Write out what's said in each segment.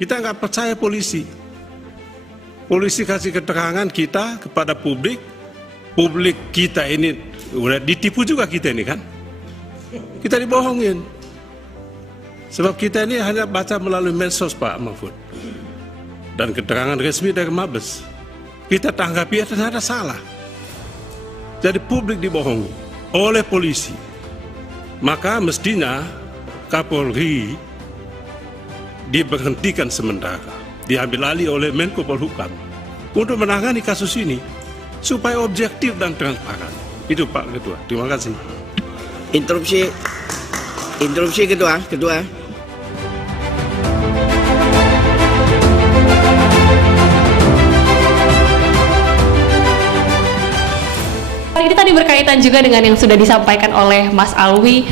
Kita nggak percaya polisi. Polisi kasih keterangan kita kepada publik. Publik kita ini udah ditipu juga kita ini kan. Kita dibohongin. Sebab kita ini hanya baca melalui medsos Pak Mahfud. Dan keterangan resmi dari Mabes. Kita tanggapi ternyata salah. Jadi publik dibohongi oleh polisi. Maka mestinya Kapolri diberhentikan sementara. Diambil alih oleh Menko Polhukam untuk menangani kasus ini supaya objektif dan transparan. Itu Pak Ketua. Terima kasih. Interupsi Ketua. Ini tadi berkaitan juga dengan yang sudah disampaikan oleh Mas Alwi,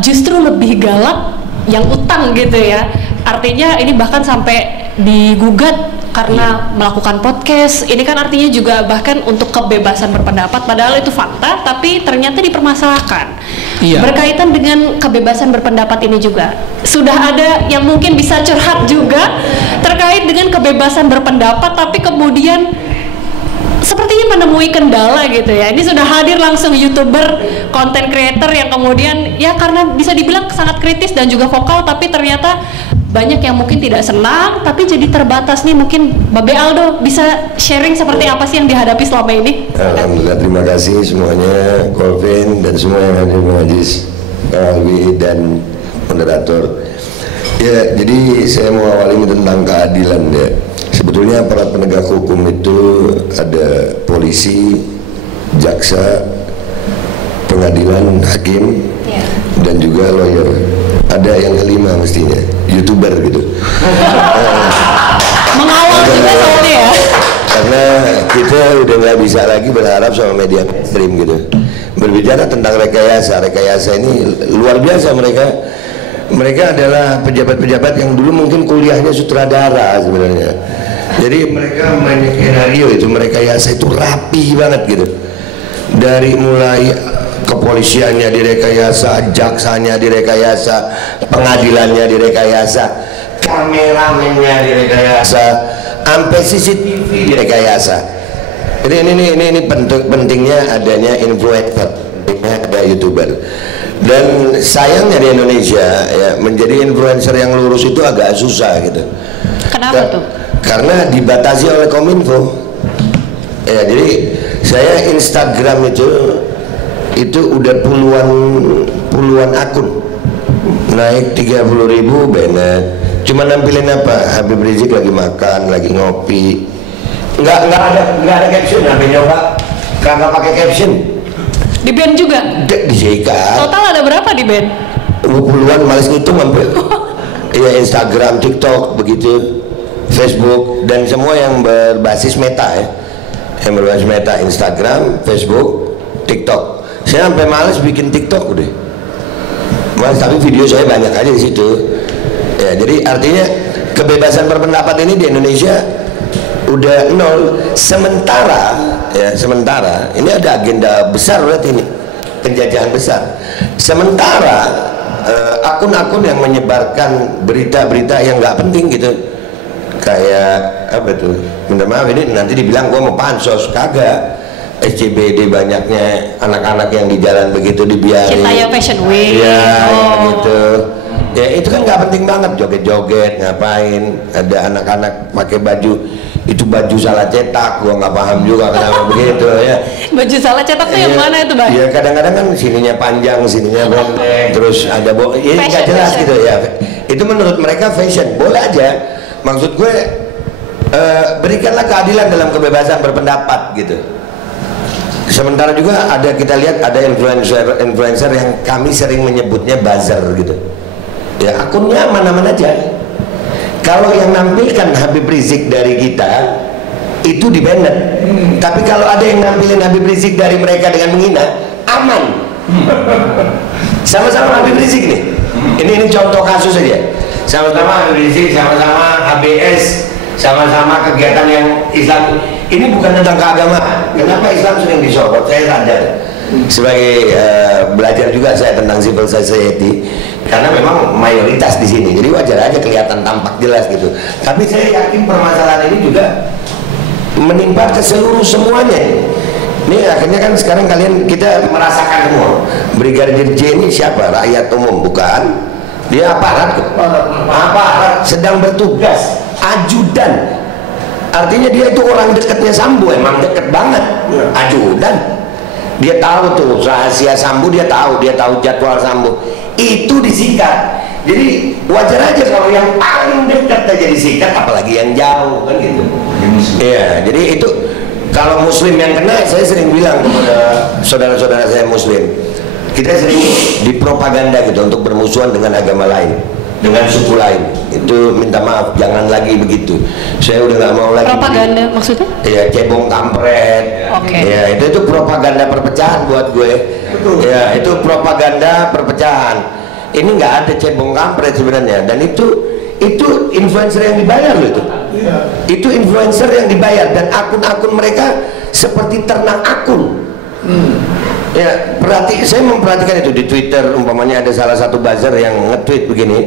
justru lebih galak yang utang gitu ya. Artinya ini bahkan sampai digugat karena melakukan podcast. Ini kan artinya juga bahkan untuk kebebasan berpendapat, padahal itu fakta, tapi ternyata dipermasalahkan. Berkaitan dengan kebebasan berpendapat ini juga, sudah ada yang mungkin bisa curhat juga terkait dengan kebebasan berpendapat, tapi kemudian sepertinya menemui kendala gitu ya. Ini sudah hadir langsung YouTuber, content creator yang kemudian ya karena bisa dibilang sangat kritis dan juga vokal, tapi ternyata banyak yang mungkin tidak senang, tapi jadi terbatas nih. Mungkin Babe Aldo bisa sharing seperti apa sih yang dihadapi selama ini? Alhamdulillah, terima kasih semuanya, Colvin dan semua yang hadir di majelis, Alwi dan moderator. Ya, jadi saya mau awali tentang keadilan ya. Sebetulnya aparat penegak hukum itu ada polisi, jaksa, pengadilan, hakim, dan juga lawyer. Ada yang kelima mestinya, YouTuber gitu. Mengawal juga soalnya ya. Karena kita udah nggak bisa lagi berharap sama media mainstream gitu. Berbicara tentang rekayasa ini luar biasa mereka. Mereka adalah pejabat-pejabat yang dulu mungkin kuliahnya sutradara sebenarnya. Jadi mereka main skenario itu, rekayasa itu rapi banget gitu. Dari mulai kepolisiannya direkayasa, jaksanya direkayasa, pengadilannya direkayasa, kameramennya direkayasa, sampai CCTV direkayasa. Jadi ini pentingnya adanya influencer, ada YouTuber. Dan sayangnya di Indonesia ya, menjadi influencer yang lurus itu agak susah gitu. Kenapa tuh? Karena dibatasi oleh Kominfo. Ya, jadi saya Instagram itu udah puluhan akun, naik 30.000 banned. Cuma nampilin apa? Habib Rizik lagi makan, lagi ngopi. Nggak ada caption. Sampai nyoba kagak pakai caption. Di band juga? Disekat. Total ada berapa di band? Puluhan, males ngitung hampir. Iya, Instagram, TikTok, begitu, Facebook, dan semua yang berbasis Meta ya. Yang berbasis Meta, Instagram, Facebook, TikTok. Saya sampai males bikin TikTok udah. Mas, tapi video saya banyak aja di situ. Ya, jadi artinya kebebasan berpendapat ini di Indonesia udah nol. Sementara ini ada agenda besar, berarti ini penjajahan besar. Sementara akun-akun yang menyebarkan berita-berita yang nggak penting gitu, kayak apa tuh, minta maaf ini nanti dibilang gua mau pansos, kagak. SCBD banyaknya anak-anak yang di jalan begitu dibiarin. Citaya Fashion Week. Ya, gitu. Ya itu kan nggak penting banget, joget-joget ngapain, ada anak-anak pakai baju, itu baju salah cetak, gua nggak paham juga kenapa begitu ya. Baju salah cetak tuh yang mana itu, Bang? Ya kadang-kadang kan sininya panjang, sininya pendek, terus ada ini nggak jelas gitu ya. Itu menurut mereka fashion, boleh aja. Maksud gue berikanlah keadilan dalam kebebasan berpendapat gitu. Sementara juga kita lihat ada influencer yang kami sering menyebutnya buzzer gitu. Ya akunnya aman-aman aja. Kalau yang nampilkan Habib Rizik dari kita itu di banned. Tapi kalau ada yang nampilin Habib Rizik dari mereka dengan menghina, aman. Sama-sama Habib Rizik nih. Ini contoh kasus aja. Sama-sama Habib Rizik, sama-sama HBS, sama-sama kegiatan yang Islam. Ini bukan tentang keagamaan. Kenapa Islam sering disorot? Saya sadar. sebagai belajar juga saya tentang civil society, karena memang mayoritas di sini, jadi wajar aja kelihatan tampak jelas gitu. Tapi saya yakin permasalahan ini juga menimpa ke seluruh semuanya. Ini akhirnya kan sekarang kita merasakan semua. Brigadir J ini siapa? Rakyat umum, bukan? Dia aparat, sedang bertugas, ajudan. Artinya dia itu orang dekatnya Sambo, emang deket banget, ajudan. Dia tahu tuh rahasia Sambo, dia tahu jadwal Sambo. Itu disikat. Jadi wajar aja kalau yang paling dekat aja disikat, apalagi yang jauh kan gitu. Iya, jadi itu kalau Muslim yang kena, saya sering bilang kepada saudara-saudara saya Muslim, kita sering dipropaganda gitu untuk bermusuhan dengan agama lain, dengan suku lain. Itu minta maaf, jangan lagi begitu. Saya udah nggak mau lagi. Propaganda maksudnya? Ya, cebong kampret. Ya, itu propaganda perpecahan buat gue. Ya, itu propaganda perpecahan. Ini nggak ada cebong kampret sebenarnya, dan itu influencer yang dibayar loh itu. Itu influencer yang dibayar, dan akun-akun mereka seperti ternak akun. Ya, saya memperhatikan itu di Twitter, umpamanya ada salah satu buzzer yang nge-tweet begini,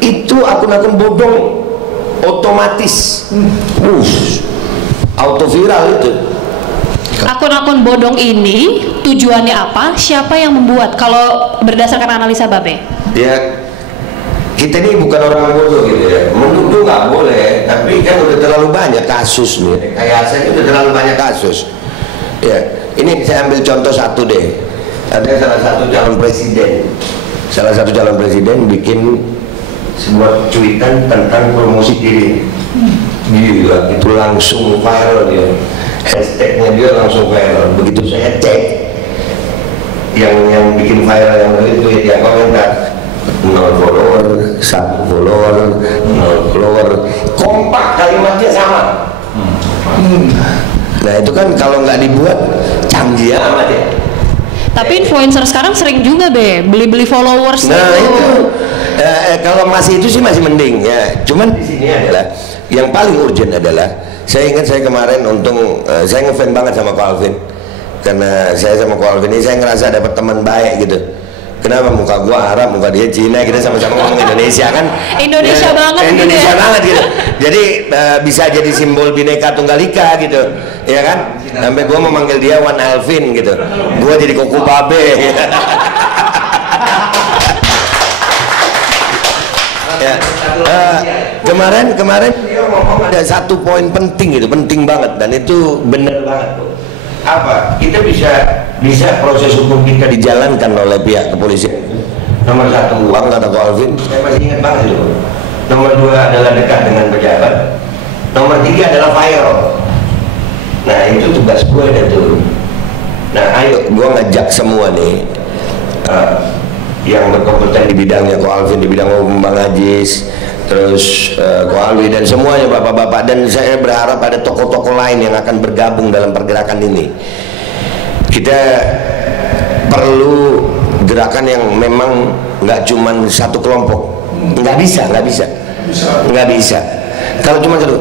itu akun-akun bodong otomatis auto viral itu. Akun-akun bodong ini tujuannya apa? Siapa yang membuat? Kalau berdasarkan analisa Babe? Ya, kita ini bukan orang bodoh gitu ya, menuduh nggak boleh, tapi kan udah terlalu banyak kasus nih, kayak saya udah terlalu banyak kasus. Ya, ini saya ambil contoh satu deh. Ada salah satu calon presiden bikin sebuah cuitan tentang promosi diri. Gila, itu langsung viral dia. Hashtagnya dia langsung viral. Begitu saya cek yang bikin viral yang itu ya komentar 0 follower, 1 follower, 0 follower, kompak kalimatnya sama. Nah itu kan kalau nggak dibuat canggih amat ya. Tapi influencer sekarang sering juga beli followers. Nah itu kalau masih itu sih masih mending ya. Cuman di sini adalah yang paling urgent adalah, saya ingat saya kemarin untung saya ngefans banget sama Ko Alvin, karena saya sama Ko Alvin ini saya ngerasa dapat teman baik gitu. Kenapa? Muka gua Arab, muka dia Cina, kita sama-sama ngomong Indonesia kan. Indonesia banget Indonesia gitu ya? banget gitu. Jadi bisa jadi simbol Bhinneka Tunggal Ika gitu, ya kan? Sampai gua memanggil dia Wan Alvin gitu. Gua jadi Koko Babe. Ya. Kemarin dia ngomong ada satu poin penting gitu, penting banget, dan itu benar banget. Apa? Kita bisa proses hukum kita dijalankan oleh pihak kepolisian. Nomor 1 uang, kata Ko Alvin, saya masih ingat banget itu. Nomor 2 adalah dekat dengan pejabat. Nomor 3 adalah viral. Nah itu tugas gue dan tuh. Nah ayo gue ngajak semua nih yang berkompeten di bidangnya, Ko Alvin di bidang hukum, Bang Ajis, terus Ko Alwi dan semuanya bapak-bapak, dan saya berharap ada tokoh-tokoh lain yang akan bergabung dalam pergerakan ini. Kita perlu gerakan yang memang nggak cuma satu kelompok, nggak bisa. Kalau cuma satu,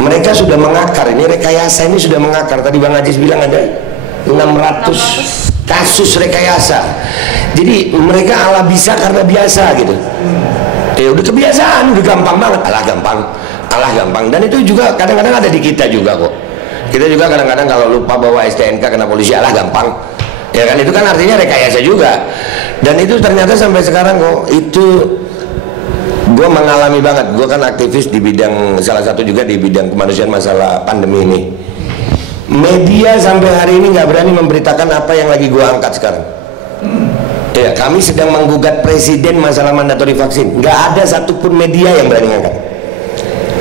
mereka sudah mengakar, ini rekayasa ini sudah mengakar. Tadi Bang Ajis bilang ada 600 kasus rekayasa. Jadi mereka ala bisa karena biasa gitu. Ya udah kebiasaan, udah gampang banget, alah gampang. Dan itu juga kadang-kadang ada di kita juga kok. Kita juga kadang-kadang kalau lupa bawa STNK kena polisi, alah gampang. Ya kan, itu kan artinya rekayasa juga. Dan itu ternyata sampai sekarang kok itu gue mengalami banget. Gue kan aktivis di bidang, salah satu juga di bidang kemanusiaan masalah pandemi ini. Media sampai hari ini nggak berani memberitakan apa yang lagi gue angkat sekarang. Ya, kami sedang menggugat presiden masalah mandatori vaksin. Nggak ada satupun media yang berani ngangkat.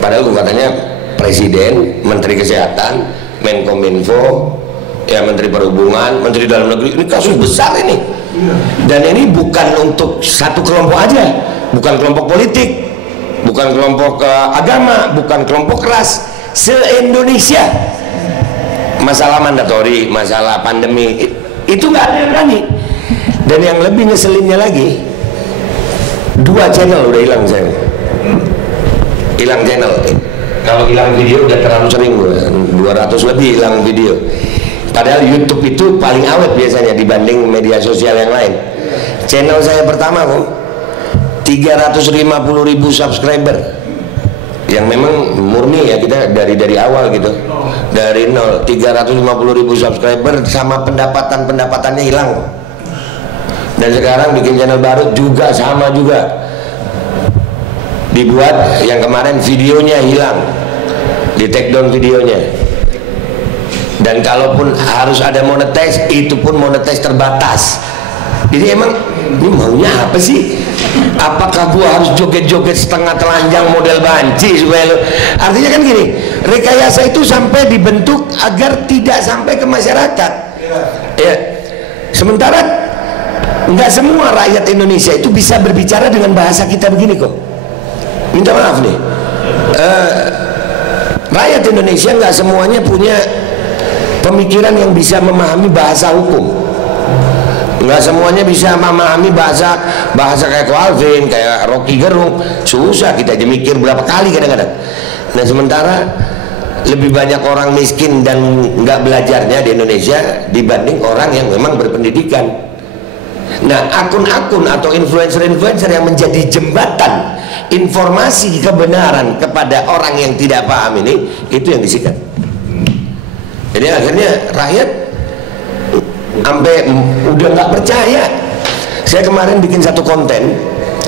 Padahal gugatannya presiden, menteri kesehatan, Menkominfo, ya menteri perhubungan, menteri dalam negeri. Ini kasus besar ini. Dan ini bukan untuk satu kelompok aja, bukan kelompok politik, bukan kelompok agama, bukan kelompok ras, se-Indonesia. Masalah mandatori, masalah pandemi itu nggak ada yang berani. Dan yang lebih ngeselinnya lagi, 2 channel udah hilang saya. Hilang channel. Kalau hilang video udah terlalu sering gue, 200 lebih hilang video. Padahal YouTube itu paling awet biasanya dibanding media sosial yang lain. Channel saya pertama kok 350.000 subscriber, yang memang murni ya, kita dari awal gitu, dari nol. 350.000 subscriber sama pendapatannya hilang. Dan sekarang bikin channel baru juga sama juga, dibuat yang kemarin videonya hilang, di take down videonya. Dan kalaupun harus ada monetize, itu pun monetize terbatas. Jadi emang ini maunya apa sih? Apakah gua harus joget-joget setengah telanjang model banci supaya lo? Artinya kan gini, rekayasa itu sampai dibentuk agar tidak sampai ke masyarakat. Ya. Sementara nggak semua rakyat Indonesia itu bisa berbicara dengan bahasa kita begini kok. Minta maaf nih, rakyat Indonesia nggak semuanya punya pemikiran yang bisa memahami bahasa hukum. Nggak semuanya bisa memahami bahasa kayak Alvin, kayak Rocky Gerung. Susah, kita aja mikir berapa kali kadang-kadang. Nah sementara lebih banyak orang miskin dan nggak belajarnya di Indonesia dibanding orang yang memang berpendidikan. Nah akun-akun atau influencer-influencer yang menjadi jembatan informasi kebenaran kepada orang yang tidak paham ini, itu yang disikat. Jadi akhirnya rakyat sampai udah nggak percaya. Saya kemarin bikin satu konten,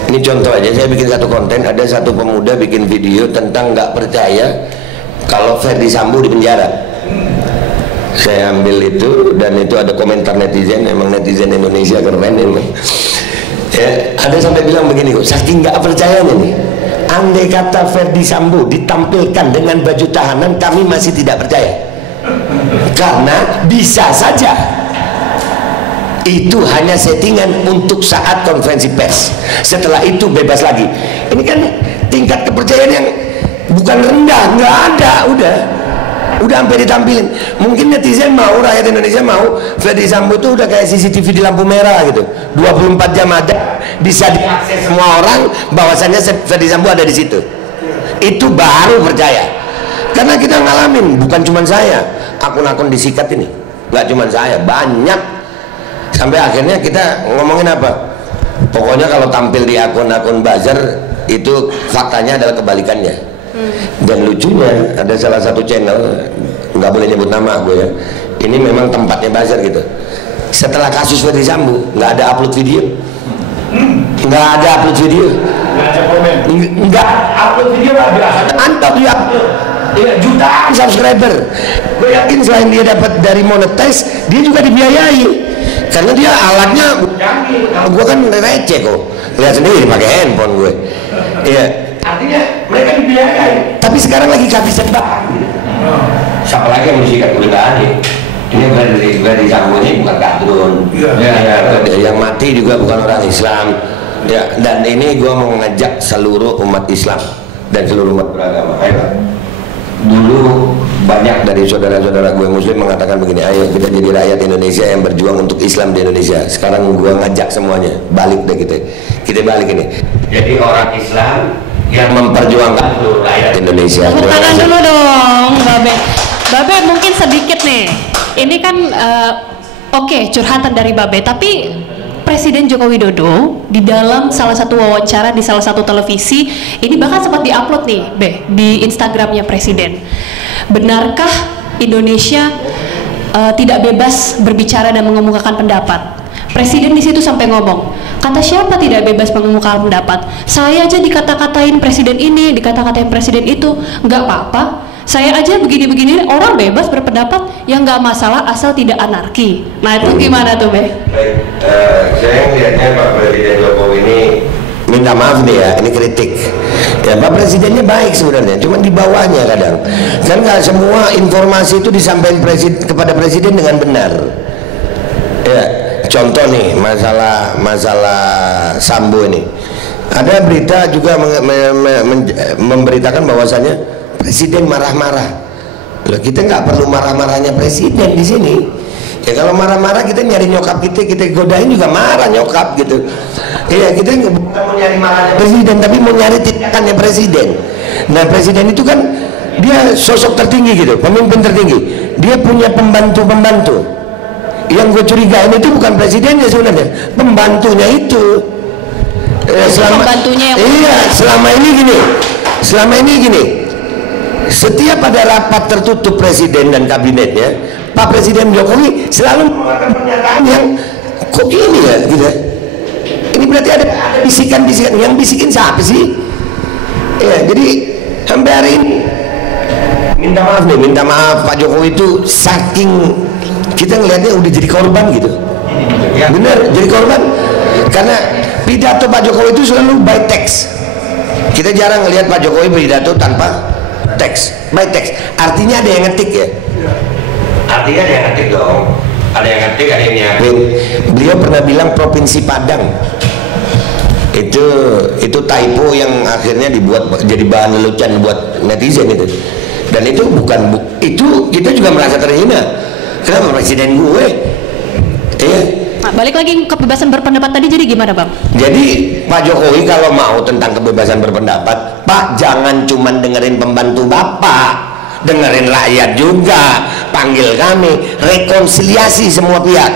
ini contoh aja, saya bikin satu konten, ada satu pemuda bikin video tentang nggak percaya kalau Ferdy Sambo di penjara. Saya ambil itu, dan itu ada komentar netizen, emang netizen Indonesia keren emang. Ya, ada sampai bilang begini kok, saking nggak percayanya nih, andai kata Ferdy Sambo ditampilkan dengan baju tahanan, kami masih tidak percaya. Karena bisa saja itu hanya settingan untuk saat konferensi pers, setelah itu bebas lagi. Ini kan tingkat kepercayaan yang bukan rendah, nggak ada, udah sampai ditampilin. Mungkin netizen mau, rakyat Indonesia mau Ferdy Sambo itu udah kayak CCTV di lampu merah gitu, 24 jam ada, bisa diakses semua orang bahwasannya Ferdy Sambo ada di situ. Itu baru percaya. Karena kita ngalamin, bukan cuma saya, akun-akun disikat ini, nggak cuma saya, banyak. Sampai akhirnya kita ngomongin apa? Pokoknya kalau tampil di akun-akun buzzer itu faktanya adalah kebalikannya. Dan lucunya ada salah satu channel, nggak boleh nyebut nama gue ya, ini memang tempatnya buzzer gitu. Setelah kasus Ferdy Sambo nggak ada upload video, nggak ada upload video, nggak upload video, antap dia jutaan subscriber. Gue yakin selain dia dapat dari monetize, dia juga dibiayai karena dia alatnya canggih. Kalau gue kan receh kok, lihat sendiri pakai handphone gue. Iya, artinya mereka dibiayai. Tapi sekarang lagi kehabisan bahan. Siapa lagi yang disikat? Udah nggak ada. Ini Ferdy Sambo ini bukan kadrun. Yang mati juga bukan orang Islam. Ya, dan ini gue mau mengajak seluruh umat Islam dan seluruh umat beragama. Ayo. Dulu banyak dari saudara-saudara gue muslim mengatakan begini, ayo kita jadi rakyat Indonesia yang berjuang untuk Islam di Indonesia. Sekarang gue ngajak semuanya balik deh, kita balik ini, jadi orang Islam yang memperjuangkan seluruh rakyat Indonesia. Tepuk tangan dulu dong Babe mungkin sedikit nih, ini kan oke, curhatan dari Babe, tapi Presiden Joko Widodo di dalam salah satu wawancara di salah satu televisi ini bahkan sempat diupload nih, di Instagramnya Presiden. Benarkah Indonesia tidak bebas berbicara dan mengemukakan pendapat? Presiden di situ sampai ngomong, kata siapa tidak bebas mengemukakan pendapat? Saya aja dikata-katain presiden ini, dikata-katain presiden itu, nggak apa-apa. Saya aja begini-begini, orang bebas berpendapat, yang nggak masalah asal tidak anarki. Nah itu gimana tuh, Baik, saya melihatnya Pak Presiden Jokowi ini, minta maaf nih ya, ini kritik. Ya Pak Presidennya baik sebenarnya, cuma di bawahnya kadang. Kan nggak semua informasi itu disampaikan kepada Presiden dengan benar. Ya, contoh nih masalah Sambo ini. Ada berita juga memberitakan bahwasannya Presiden marah-marah. Loh, kita nggak perlu marah-marahnya Presiden di sini. Ya kalau marah-marah kita nyari nyokap kita godain juga marah nyokap gitu. Iya, kita bukan mau nyari marahnya Presiden, tapi mau nyari tindakannya Presiden. Nah Presiden itu kan dia sosok tertinggi gitu, pemimpin tertinggi. Dia punya pembantu-pembantu. Yang gue curigain itu bukan presidennya sebenarnya, pembantunya itu. Pembantunya yang iya, selama ini gini. Setiap ada rapat tertutup presiden dan kabinetnya, Pak Presiden Jokowi selalu mengeluarkan pernyataan yang kok gini ya, gitu ya. Ini berarti ada bisikan-bisikan. Yang bisikin siapa sih? Ya, jadi sampai hari ini minta maaf Pak Jokowi itu saking kita ngelihatnya udah jadi korban gitu. Bener, jadi korban karena pidato Pak Jokowi itu selalu by text. Kita jarang ngelihat Pak Jokowi pidato tanpa teks, by text. Artinya ada yang ngetik ya. Artinya ada yang ngetik dong. Ada yang ngetik, ada yang nyiapin. Beliau pernah bilang Provinsi Padang. Itu typo yang akhirnya dibuat jadi bahan lelucon buat netizen itu. Dan itu itu kita juga merasa terhina. Kenapa presiden gue? Iya. Nah, balik lagi kebebasan berpendapat tadi, jadi gimana Bang? Jadi Pak Jokowi kalau mau tentang kebebasan berpendapat, Pak jangan cuman dengerin pembantu Bapak, dengerin rakyat juga, panggil kami, rekonsiliasi semua pihak,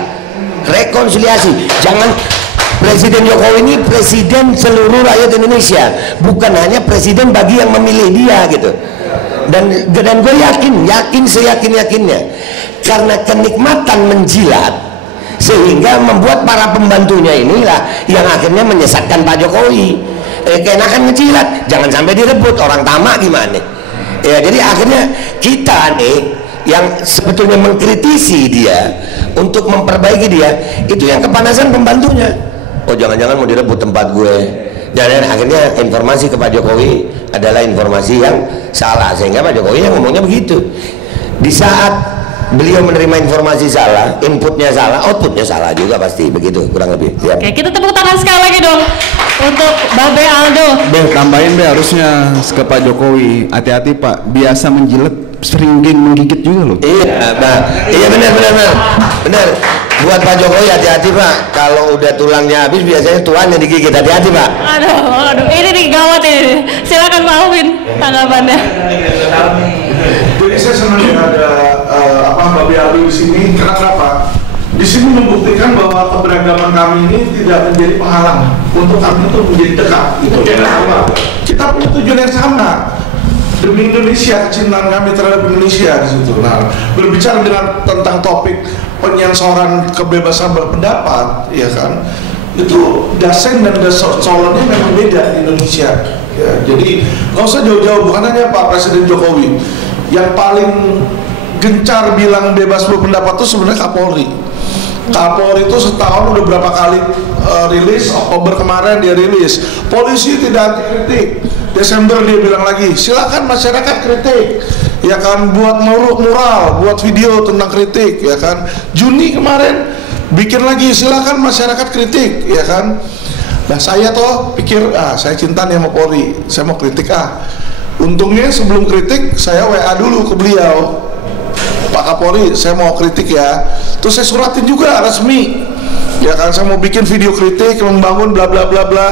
rekonsiliasi. Jangan, Presiden Jokowi ini presiden seluruh rakyat Indonesia, bukan hanya presiden bagi yang memilih dia gitu. Dan gue yakin seyakin-yakinnya, karena kenikmatan menjilat sehingga membuat para pembantunya inilah yang akhirnya menyesatkan Pak Jokowi. Keenakan ngejilat, jangan sampai direbut, orang tamak gimana ya. Jadi akhirnya kita nih yang sebetulnya mengkritisi dia untuk memperbaiki dia, itu yang kepanasan pembantunya. Oh jangan-jangan mau direbut tempat gue. Dan akhirnya informasi ke Pak Jokowi adalah informasi yang salah, sehingga Pak Jokowi yang ngomongnya begitu. Di saat beliau menerima informasi salah, inputnya salah, outputnya salah juga pasti, begitu kurang lebih. Siap. Oke, kita tepuk tangan sekali lagi dong untuk Babe Aldo. Tambahin harusnya ke Pak Jokowi, hati-hati Pak, biasa menjilat sering menggigit juga loh. Iya, iya benar. Buat Pak Jokowi hati-hati Pak, kalau udah tulangnya habis biasanya tuannya digigit, hati-hati Pak. Aduh, ini nih gawat ini. Silakan Pak Alvin tanggapannya. Jadi saya senang ada Babe Aldo di sini. Kenapa? Di sini membuktikan bahwa keberagaman kami ini tidak menjadi penghalang untuk kami untuk menjadi dekat. Itu kita punya tujuan yang sama. Demi Indonesia, kecintaan kami terhadap Indonesia di situ. Nah, berbicara tentang topik penyensoran kebebasan berpendapat, ya kan? Itu dasen dan dasolonnya memang beda di Indonesia. Ya, jadi nggak usah jauh-jauh, bukan hanya Pak Presiden Jokowi. Yang paling gencar bilang bebas berpendapat itu sebenarnya Kapolri. Kapolri itu setahun udah berapa kali rilis. Oktober kemarin dia rilis, polisi tidak anti kritik. Desember dia bilang lagi, silakan masyarakat kritik, ya kan, buat mural, buat video tentang kritik, ya kan. Juni kemarin bikin lagi, silakan masyarakat kritik, ya kan. Nah saya tuh pikir, saya cinta nih sama Polri, saya mau kritik Untungnya sebelum kritik saya WA dulu ke beliau, Pak Kapolri, saya mau kritik ya. Terus saya suratin juga resmi, ya kan, saya mau bikin video kritik membangun bla bla bla bla.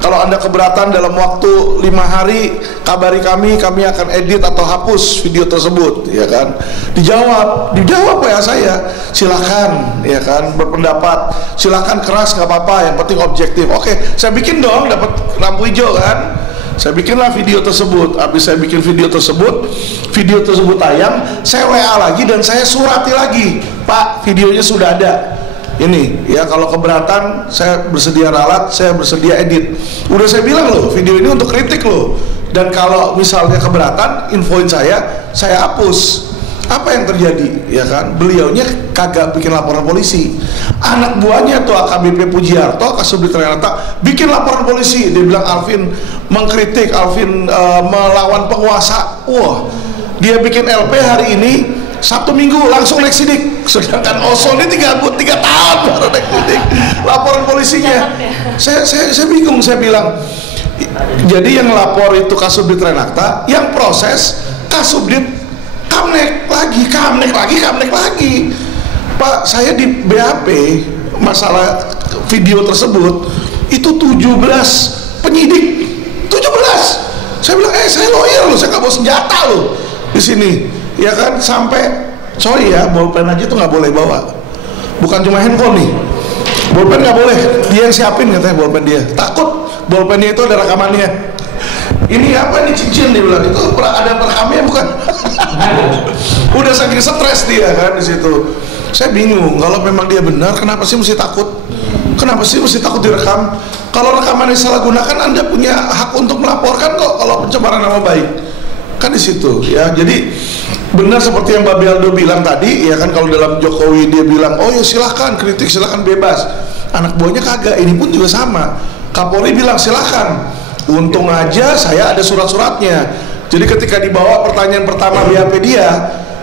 Kalau Anda keberatan dalam waktu 5 hari, kabari kami akan edit atau hapus video tersebut, ya kan. Dijawab ya saya, silakan, ya kan, berpendapat, silakan keras nggak apa-apa, yang penting objektif. Oke, saya bikin dong, dapat lampu hijau kan. Saya bikinlah video tersebut. Habis saya bikin video tersebut tayang, saya WA lagi dan saya surati lagi, Pak, videonya sudah ada. Ini ya, kalau keberatan saya bersedia ralat, saya bersedia edit. Udah saya bilang loh, video ini untuk kritik loh. Dan kalau misalnya keberatan, infoin saya hapus. Apa yang terjadi? Ya kan, beliaunya kagak bikin laporan polisi. Anak buahnya tuh AKBP Pujiarto, Kasubdit Renata, bikin laporan polisi. Dia bilang Alvin mengkritik, Alvin melawan penguasa. Wah, dia bikin LP hari ini, Sabtu Minggu langsung naik sidik. Sedangkan Oso ini 3 tahun baru naik sidik laporan polisinya. Saya bingung, saya bilang, jadi yang lapor itu Kasubdit Renata, yang proses Kasubdit Kamnek lagi. Pak, saya di BAP masalah video tersebut itu 17 penyidik. 17. Saya bilang, saya lawyer loh, saya nggak bawa senjata loh. di sini, ya kan, sampai sorry ya, bolpen aja tuh nggak boleh bawa, bukan cuma handphone nih, bolpen nggak boleh, dia yang siapin katanya bolpen dia, takut bolpennya itu ada rekamannya. Ini apa ini cincin dia bilang, itu ada perekamnya bukan? Udah saking stres dia kan di situ. Saya bingung, kalau memang dia benar, kenapa sih mesti takut? Kenapa sih mesti takut direkam? Kalau rekaman disalahgunakan, Anda punya hak untuk melaporkan kok kalau pencemaran nama baik. Kan di situ ya. Jadi benar seperti yang Babe Aldo bilang tadi ya kan, kalau dalam Jokowi dia bilang oh ya silahkan kritik, silahkan bebas, anak buahnya kagak. Ini pun juga sama, Kapolri bilang silahkan, untung aja saya ada surat-suratnya. Jadi ketika dibawa pertanyaan pertama BAP dia,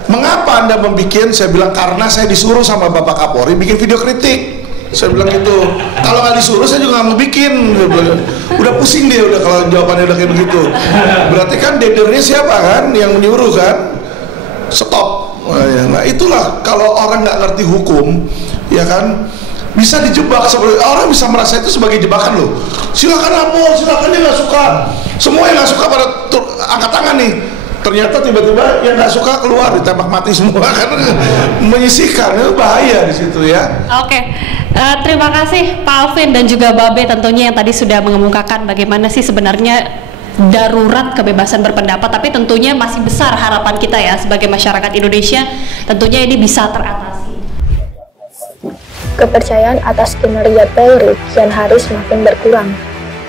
mengapa Anda membikin, saya bilang karena saya disuruh sama Bapak Kapolri bikin video kritik. Saya bilang gitu, kalau nggak disuruh saya juga nggak mau bikin. Udah pusing dia udah kalau jawabannya udah kayak begitu. Berarti kan dedernya siapa kan yang menyuruh kan? Stop. Nah itulah kalau orang nggak ngerti hukum, ya kan, bisa dijebak. Orang bisa merasa itu sebagai jebakan loh. Silakan lapor, silakan, dia nggak suka. Semua yang nggak suka pada angkat tangan nih. Ternyata tiba-tiba yang nggak suka keluar ditembak mati semua kan, menyisihkan, itu bahaya di situ ya. Oke, terima kasih Pak Alvin dan juga Babe tentunya yang tadi sudah mengemukakan bagaimana sih sebenarnya darurat kebebasan berpendapat, tapi tentunya masih besar harapan kita ya sebagai masyarakat Indonesia, tentunya ini bisa teratasi. Kepercayaan atas kinerja Polri kian hari semakin berkurang.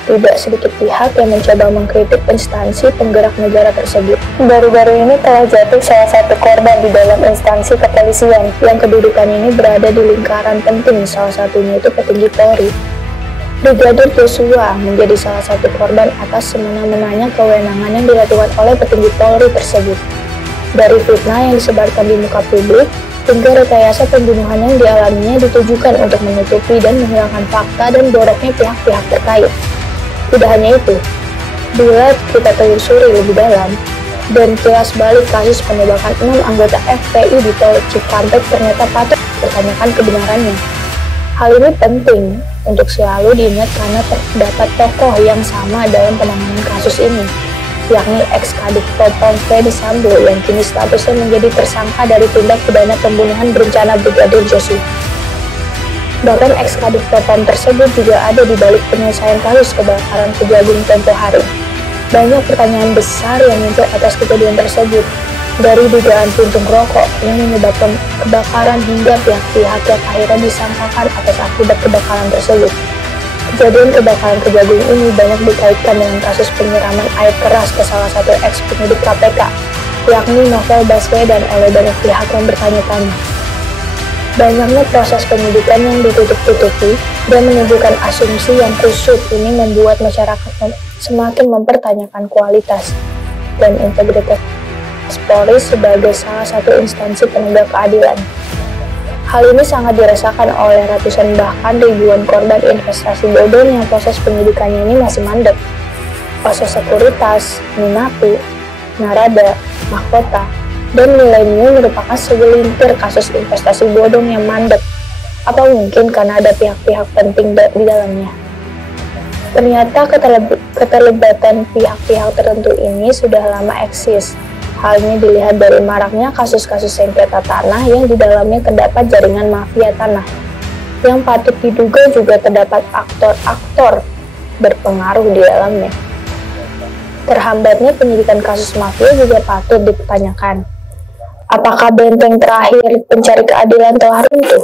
Tidak sedikit pihak yang mencoba mengkritik instansi penggerak negara tersebut. Baru-baru ini telah jatuh salah satu korban di dalam instansi kepolisian yang kedudukan ini berada di lingkaran penting, salah satunya itu petinggi Polri. Brigadir Joshua menjadi salah satu korban atas semena-menanya kewenangan yang dilakukan oleh petinggi Polri tersebut. Dari fitnah yang disebarkan di muka publik, hingga rekayasa pembunuhan yang dialaminya ditujukan untuk menutupi dan menghilangkan fakta dan boroknya pihak-pihak terkait. Tidak hanya itu, bila kita telusuri lebih dalam dan kilas balik kasus penembakan 6 anggota FPI di Tol Cikampek ternyata patut dipertanyakan kebenarannya. Hal ini penting untuk selalu diingat karena terdapat tokoh yang sama dalam penanganan kasus ini, yakni ex-Kadif Propam Fedy Sambo yang kini statusnya menjadi tersangka dari tindak pidana pembunuhan berencana Brigadir Joshua. Bahkan ex-Kadif Propam tersebut juga ada di balik penyelesaian kasus kebakaran Kejagung tempo hari. Banyak pertanyaan besar yang muncul atas kejadian tersebut, dari dugaan puntung rokok yang menyebabkan kebakaran hingga pihak-pihak yang akhirnya disangkakan atas akibat kebakaran tersebut. Kejadian kebakaran Kejagung ini banyak dikaitkan dengan kasus penyiraman air keras ke salah satu ex-penyidik KPK, yakni Novel Baswedan, oleh banyak pihak yang bertanya-tanya. Banyaknya proses penyidikan yang ditutup-tutupi dan menimbulkan asumsi yang kusut ini membuat masyarakat semakin mempertanyakan kualitas dan integritas Polri sebagai salah satu instansi penegak keadilan. Hal ini sangat dirasakan oleh ratusan bahkan ribuan korban investasi bodong yang proses penyidikannya ini masih mandek. Proses sekuritas, Minapi, Narada, Mahkota, dan Millennium merupakan segelintir kasus investasi bodong yang mandek. Apa mungkin karena ada pihak-pihak penting di dalamnya? Ternyata keterlibatan pihak-pihak tertentu ini sudah lama eksis. Hal ini dilihat dari maraknya kasus-kasus sengketa tanah yang di dalamnya terdapat jaringan mafia tanah. Yang patut diduga juga terdapat aktor-aktor berpengaruh di dalamnya. Terhambatnya penyidikan kasus mafia juga patut dipertanyakan. Apakah benteng terakhir pencari keadilan telah runtuh?